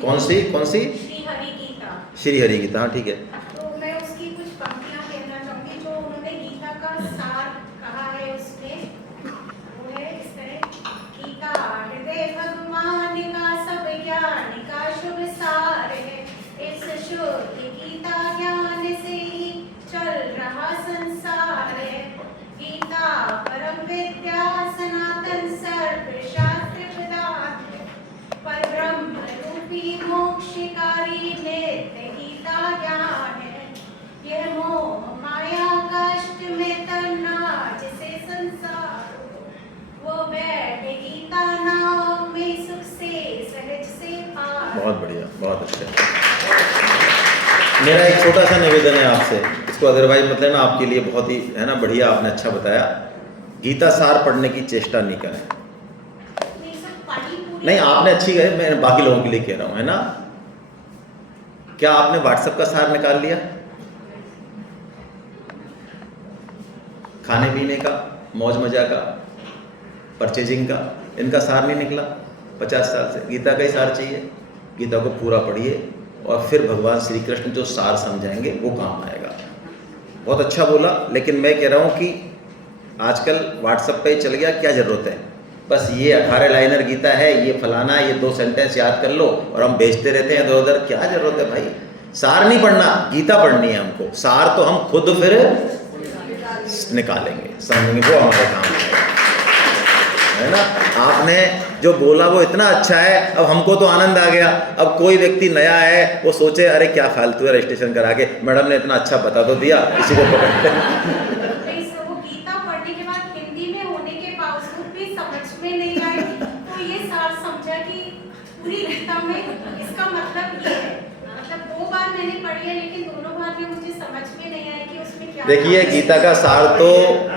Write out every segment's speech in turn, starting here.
कौन सी श्री हरि गीता। श्री हरि गीता, हाँ ठीक है। तो मैं उसकी कुछ पंक्तियां कहना चाहूंगी जो उन्होंने गीता का सार कहा है उसमें। वो है इस तरह, गीता हृदय भगवान का सब ज्ञान का शुभ सार है, इस शुद्ध गीता ज्ञान से ही चल रहा संसार है। गीता परम विद्या सनातन सर्व शास्त्र प्रदान है, पर ब्रह्म रूपी मोक्षकारी नित्य गीता ज्ञान है। यह मोह माया कष्ट में तन्ना जिसे संसार हो, वो बैठे गीता नाव में सुख से सहज से पार। बहुत बढ़िया, बहुत अच्छा। मेरा एक छोटा सा निवेदन है आपसे, इसको अदरवाइज मतलब ना आपके लिए बहुत ही है ना बढ़िया, आपने अच्छा बताया। गीता सार पढ़ने की चेष्टा नहीं करें। नहीं आपने अच्छी कही, मैं बाकी लोगों के लिए कह रहा हूँ, है ना। क्या आपने व्हाट्सएप का सार निकाल लिया? खाने पीने का, मौज मजा का, परचेजिंग का, इनका सार नहीं निकला 50 साल से। गीता का ही सार चाहिए। गीता को पूरा पढ़िए और फिर भगवान श्री कृष्ण जो सार समझाएंगे वो काम आएगा। बहुत अच्छा बोला, लेकिन मैं कह रहा हूँ कि आजकल व्हाट्सएप पे चल गया, क्या ज़रूरत है, बस ये 18 लाइनर गीता है, ये फलाना, ये 2 सेंटेंस याद कर लो और हम भेजते रहते हैं इधर उधर। क्या ज़रूरत है भाई, सार नहीं पढ़ना, गीता पढ़नी है हमको। सार तो हम खुद फिर निकालेंगे, समझेंगे, वो हमारे काम है ना। आपने जो बोला वो इतना अच्छा है, अब हमको तो आनंद आ गया। अब कोई व्यक्ति नया है, वो सोचे अरे क्या फालतू है, रजिस्ट्रेशन करा के, मैडम ने इतना अच्छा बता तो दिया, इसी को पकड़ते हैं। वो गीता पढ़ने के बाद हिंदी में होने के बावजूद भी समझ में नहीं आई, तो ये सार समझा कि पूरी गीता में इसका मतलब ये है। मतलब 2 बार मैंने पढ़ी है, लेकिन दोनों बार में मुझे समझ में नहीं आया कि उसमें क्या। देखिए गीता का सार तो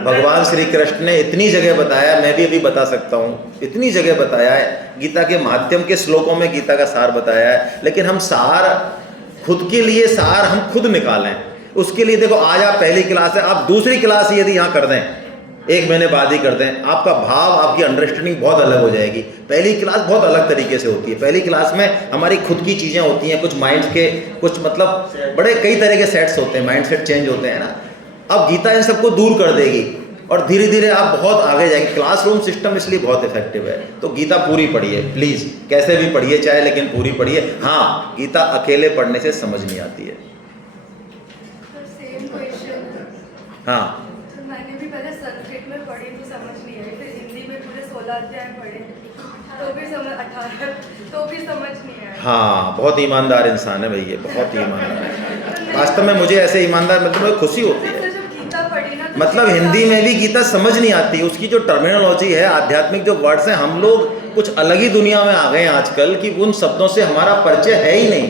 भगवान श्री कृष्ण ने इतनी जगह बताया, मैं भी अभी बता सकता हूँ, इतनी जगह बताया है। गीता के माध्यम के श्लोकों में गीता का सार बताया है, लेकिन हम सार खुद के लिए सार हम खुद निकालें। उसके लिए देखो, आज आप पहली क्लास है, आप दूसरी क्लास यदि यहाँ कर दें, 1 महीने बाद ही कर दें, आपका भाव, आपकी अंडरस्टैंडिंग बहुत अलग हो जाएगी। पहली क्लास बहुत अलग तरीके से होती है। पहली क्लास में हमारी खुद की चीज़ें होती हैं, कुछ माइंड के, कुछ मतलब बड़े कई तरह के सेट्स होते हैं, माइंड सेट चेंज होते हैं ना। अब गीता इन सबको दूर कर देगी और धीरे धीरे आप बहुत आगे जाएंगे। क्लासरूम सिस्टम इसलिए बहुत इफेक्टिव है। तो गीता पूरी पढ़िए प्लीज़, कैसे भी पढ़िए चाहे, लेकिन पूरी पढ़िए। हाँ, गीता अकेले पढ़ने से समझ नहीं आती है। हाँ, मैंने भी पहले संस्कृत में पढ़ी तो समझ नहीं आई, फिर हिंदी में पूरे 16 अध्याय पढ़े तो भी समझ 18 तो भी समझ नहीं आया। हाँ, बहुत ईमानदार इंसान है भैया, बहुत ईमानदार है। वास्तव में मुझे ऐसे ईमानदार मतलब मुझे खुशी होती है। मतलब हिंदी में भी गीता समझ नहीं आती, उसकी जो टर्मिनोलॉजी है, आध्यात्मिक जो वर्ड्स हैं, हम लोग कुछ अलग ही दुनिया में आ गए हैं आजकल कि उन शब्दों से हमारा परिचय है ही नहीं।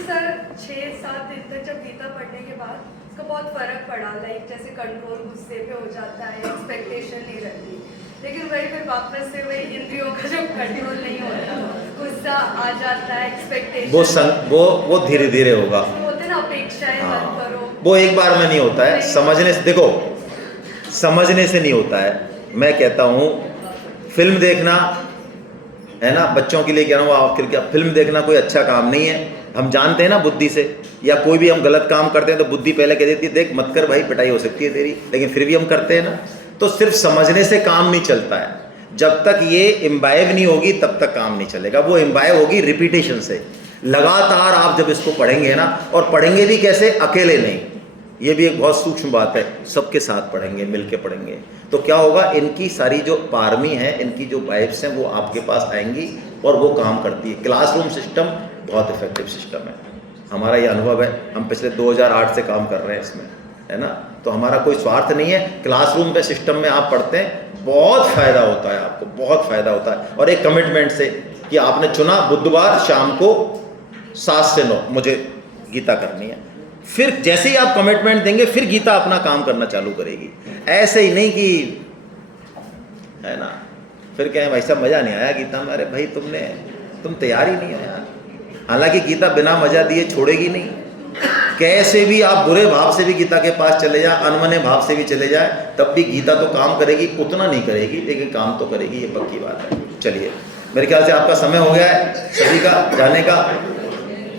सर 6-7 दिन तक जब गीता पढ़ने के बाद उसका बहुत फर्क पड़ा, लाइक जैसे कंट्रोल गुस्से पे हो जाता है, एक्सपेक्टेशन नहीं रहती। लेकिन वही फिर वापस से वही इंद्रियों का जो कंट्रोल नहीं होता, गुस्सा आ जाता है, एक्सपेक्टेशन वो धीरे धीरे होगा। होते ना, अपेक्षाएं मत करो, वो एक बार में नहीं होता है। समझने से, देखो समझने से नहीं होता है। मैं कहता हूँ फिल्म देखना है ना, बच्चों के लिए कह रहा हूँ, आखिर क्या फिल्म देखना कोई अच्छा काम नहीं है। हम जानते हैं ना बुद्धि से, या कोई भी हम गलत काम करते हैं तो बुद्धि पहले कह देती है देख मत कर भाई, पिटाई हो सकती है तेरी, लेकिन फिर भी हम करते हैं ना। तो सिर्फ समझने से काम नहीं चलता है, जब तक ये इम्बाइब नहीं होगी तब तक काम नहीं चलेगा। वो इम्बाइब होगी रिपीटेशन से। लगातार आप जब इसको पढ़ेंगे ना, और पढ़ेंगे भी कैसे, अकेले नहीं, ये भी एक बहुत सूक्ष्म बात है, सबके साथ पढ़ेंगे, मिलके पढ़ेंगे, तो क्या होगा, इनकी सारी जो पारमी है, इनकी जो वाइब्स हैं वो आपके पास आएंगी और वो काम करती है। क्लासरूम सिस्टम बहुत इफेक्टिव सिस्टम है, हमारा ये अनुभव है। हम पिछले 2008 से काम कर रहे हैं इसमें, है ना। तो हमारा कोई स्वार्थ नहीं है। क्लासरूम के सिस्टम में आप पढ़ते हैं, बहुत फ़ायदा होता है आपको, बहुत फ़ायदा होता है। और एक कमिटमेंट से कि आपने चुना बुधवार शाम को 7 से 9 मुझे गीता करनी है, फिर जैसे ही आप कमिटमेंट देंगे फिर गीता अपना काम करना चालू करेगी। ऐसे ही नहीं कि, है ना, फिर कहें भाई साहब मज़ा नहीं आया गीता में। अरे भाई तुम तैयार ही नहीं हो यार। हालांकि गीता बिना मज़ा दिए छोड़ेगी नहीं। कैसे भी आप बुरे भाव से भी गीता के पास चले जाए, अनमने भाव से भी चले जाए, तब भी गीता तो काम करेगी, उतना नहीं करेगी लेकिन काम तो करेगी, ये पक्की बात है। चलिए मेरे ख्याल से आपका समय हो गया है सभी का जाने का,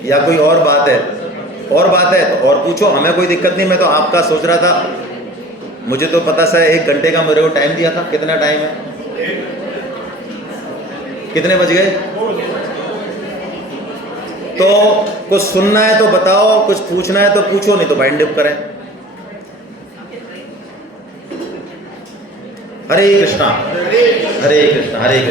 या कोई और बात है? और बात है तो और पूछो, हमें कोई दिक्कत नहीं। मैं तो आपका सोच रहा था, मुझे तो पता सा 1 घंटे का मेरे को टाइम दिया था। कितना टाइम है? कितने बज गए? तो कुछ सुनना है तो बताओ, कुछ पूछना है तो पूछो, नहीं तो वाइंड अप करें। हरे कृष्णा, हरे कृष्णा, हरे कृष्णा।